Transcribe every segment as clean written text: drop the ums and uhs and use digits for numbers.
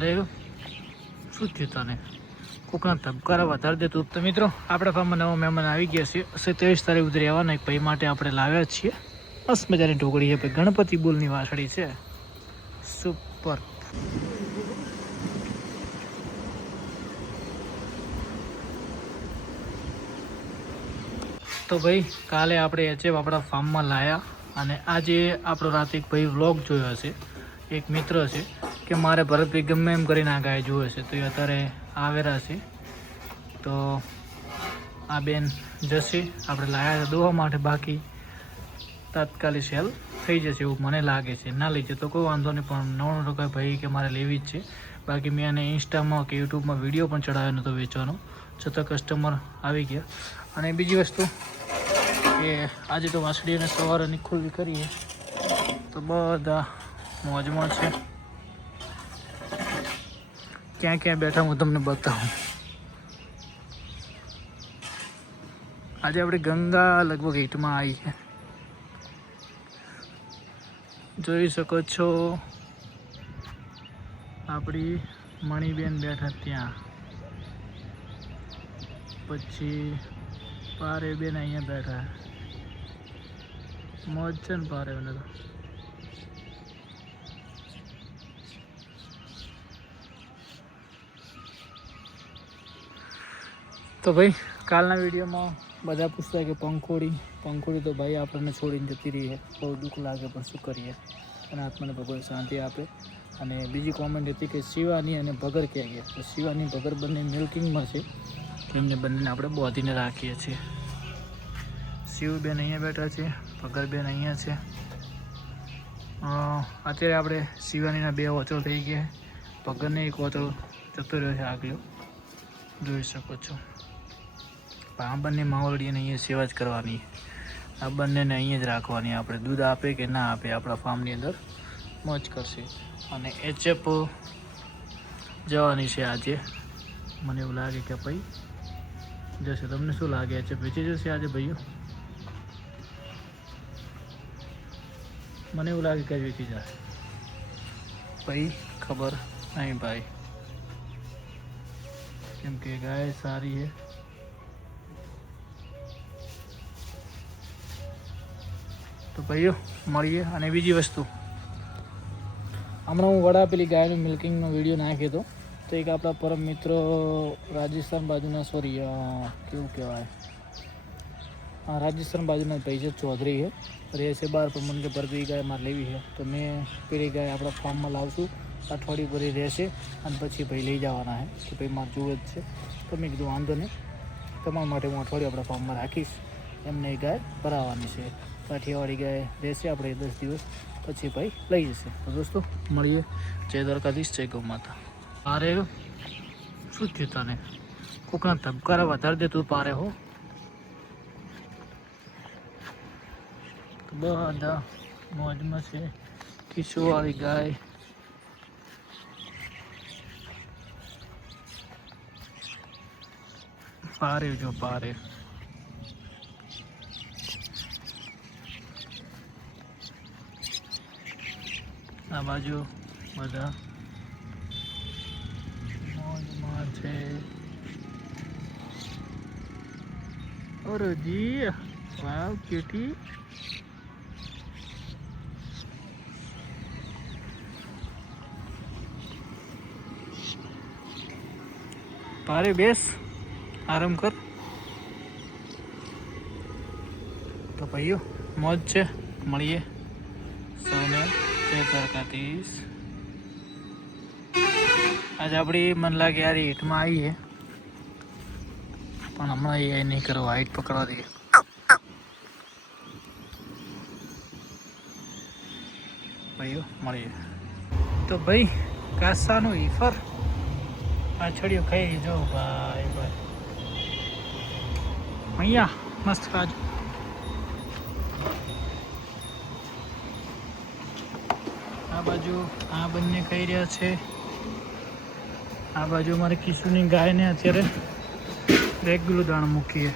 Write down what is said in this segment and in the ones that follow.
અરે શું થયું તને કોકના ધબકારા વધારે દેતું. તો મિત્રો આપણા ફાર્મમાં નવા મહેમાન આવી ગયા છે. 23 તારીખ સુધી રહેવાના એક ભાઈ માટે આપણે લાવ્યા છીએ. મસ્ત મજાની ઢોકળી છે ભાઈ, ગણપતિ બોલની વાસળી છે, સુપર. તો ભાઈ કાલે આપણે એચએફ આપણા ફાર્મમાં લાવ્યા અને આજે આપણો રાતે એક ભાઈ વ્લોગ જોયો હશે. એક મિત્ર છે કે મારે ભરતભાઈ ગમે એમ કરીને આ ગાય જોવે છે, તો એ અત્યારે આવેલા છે. તો આ બેન જશે, આપણે લાવ્યા દોવા માટે, બાકી તાત્કાલિક સેલ થઈ જશે એવું મને લાગે છે. ના લઈ જાય તો કોઈ વાંધો નહીં, પણ 99% ભાઈ કે મારે લેવી જ છે. બાકી મેં એને ઇન્સ્ટામાં કે યુટ્યુબમાં વિડીયો પણ ચડાવ્યો નહોતો વેચવાનો, છતાં કસ્ટમર આવી ગયા. અને બીજી વસ્તુ કે આજે તો વાસળીને સવારે ખુલ્લી કરીએ તો બધા મોજમાં છે. ક્યાં ક્યાં બેઠા હું તમને બતાવું. આજે આપણે ગંગા લગભગ હિટમાં આવી છે, જોઈ શકો છો. આપણી મણીબેન બેઠા ત્યાં, પછી પારે બેન અહીંયા બેઠા. મોજ છે ને પારે બેન તો ભાઈ કાલના વિડીયોમાં બધા પૂછતા કે પંખોડી તો ભાઈ આપણને છોડીને જતી રહી છે, બહુ દુઃખ લાગે, પણ શું કરીએ. અને આત્માને ભગવાન શાંતિ આપે. અને બીજી કોમેન્ટ હતી કે શિવાની અને ભગર ક્યાં ગયા. તો શિવાની ભગર બંને મિલ્કિંગમાં છે, એમને બંનેને આપણે બોધીને રાખીએ છીએ. શિવબેન અહીંયા બેઠા છે, ભગરબેન અહીંયા છે. અત્યારે આપણે શિવાનીના 2 ઓચળ થઈ ગયા, ભગરને 1 ઓચળ જતો રહ્યો છે આગળ, જોઈ શકો છો. આ બંને માવલડીને અહીંયા સેવા જ કરવાની, આ બંનેને અહીંયા જ રાખવાની. આપણે દૂધ આપે કે ના આપે, આપણા ફાર્મની અંદર મોજ કરશે. અને એચએફ જવાની છે આજે, મને એવું લાગે કે ભાઈ જશે. તમને શું લાગે, એચએફ વેચી જશે આજે ભાઈઓ? મને એવું લાગે કે વેચી જશે ભાઈ, ખબર નહીં ભાઈ, કેમ કે ગાય સારી છે. તો ભાઈઓ મળીએ. અને બીજી વસ્તુ, હમણાં હું વડા પેલી ગાયનું મિલ્કિંગનો વિડીયો નાખ્યો હતો, તો એક આપણા પરમ મિત્રો રાજસ્થાન બાજુના, સોરી કેવું કહેવાય, રાજસ્થાન બાજુના ભાઈ છે, ચૌધરી છે, રહે છે બહાર. પણ મને કે ભરતી ગાય મારે લેવી છે, તો મેં પેલી ગાય આપણા ફાર્મમાં લાવશું, અઠવાડિયું ભરી રહેશે અને પછી ભાઈ લઈ જવાના છે કે ભાઈ મારે જુએ જ છે. તો મેં કીધું વાંધો નહીં, તમારા માટે હું અઠવાડિયું આપણા ફાર્મમાં રાખીશ, એમને એ ગાય ભરાવવાની છે. કાઠિયાવાડી ગાય રહેશે, આપણે 10 દિવસ પછી ભાઈ લઈ જશે. તો દોસ્તો મળીએ. જય દ્વારકાધીશ, જય ગૌ માતા. પારે શું થયું તને કોકના ધબકારા વધારે દેતું પારે હો. બધા મોજમાં છે. કિશોરવાળી ગાય, પારે જો પારે. આ બાજુ બધા મોજમાં છે. ઓરજી વાવ ક્યુટી. પારે બેસ, આરામ કર. તો ભાઈઓ મોજ છે. મળીએ સૌને જય દ્વારકાધીશ. આજે આપણી મન લાગે યાર હિટમાં આવી છે, પણ હમણાં એ નહીં કરો, હાઈટ પકડવા દઈએ. ભાઈઓ મળીએ. તો ભાઈ કાસાનું ઈફર આ છડીઓ ખાઈ જો ભાઈ ભાઈ, અહીંયા મસ્ત કાજુ. આ બાજુ આ બંને ખાઈ રહ્યા છે. આ બાજુ અમારે કિશુની ગાયને અત્યારે રેગ્યુલર દાણ મૂકીએ.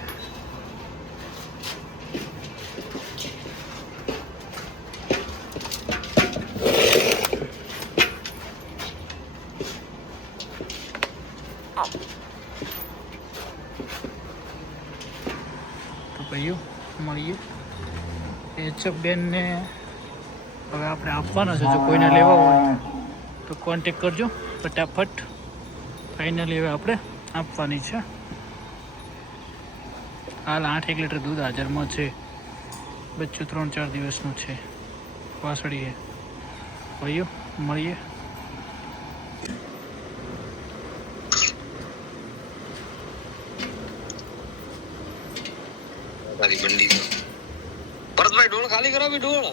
મળીએ. એચએફ બેનને હવે આપણે આપવાના છે. જો કોઈને લેવા હોય તો કોન્ટેક કરજો ફટાફટ. ફાઇનલી હવે આપણે આપવાની છે. હાલ 8 લીટર દૂધ હાજરમાં છે. બચ્ચું 3-4 દિવસનું છે. વાસળીએ ભાઈઓ મળીએ. બંડી ભરતભાઈ ઢોળ ખાલી કરાવી ઢોળ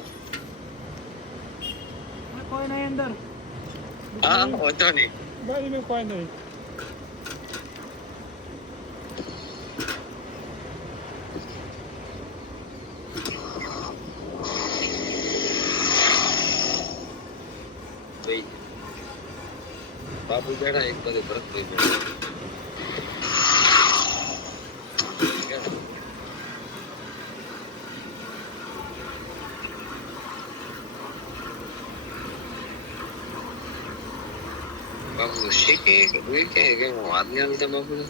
કોઈ નહીં અંદર. હા હોતો નહીં ભાઈ ને કોઈ નહીં. બાપુ બેઠા એક બાજુ ભરતભાઈ બેઠા. બાપુ શીખે કે ભૂલ કે હું હાથ નહીં હાલતા બાપુ ને.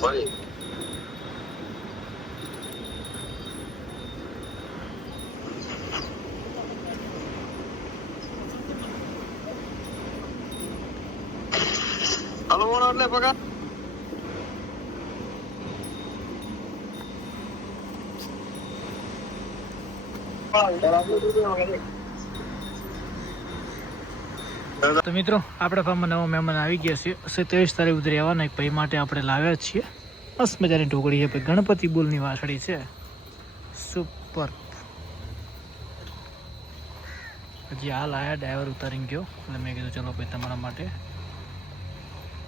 Money. Halo, mau એટલે પગાર તો મિત્રો આપણા ફાર્મમાં નવા મહેમાન આવી ગયા છે 27 તારીખ સુધી રહેવાના એક ભાઈ માટે આપણે લાવ્યા છીએ મસ્ત મજાની ઢોકળી છે ભાઈ ગણપતિ બોલની વાસળી છે સુપર હજી હાલ આયા ડ્રાઈવર ઉતારીને ગયો એટલે મેં કીધું ચલો ભાઈ તમારા માટે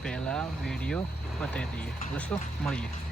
પહેલાં વિડીયો બતાવી દઈએ દોસ્તો મળીએ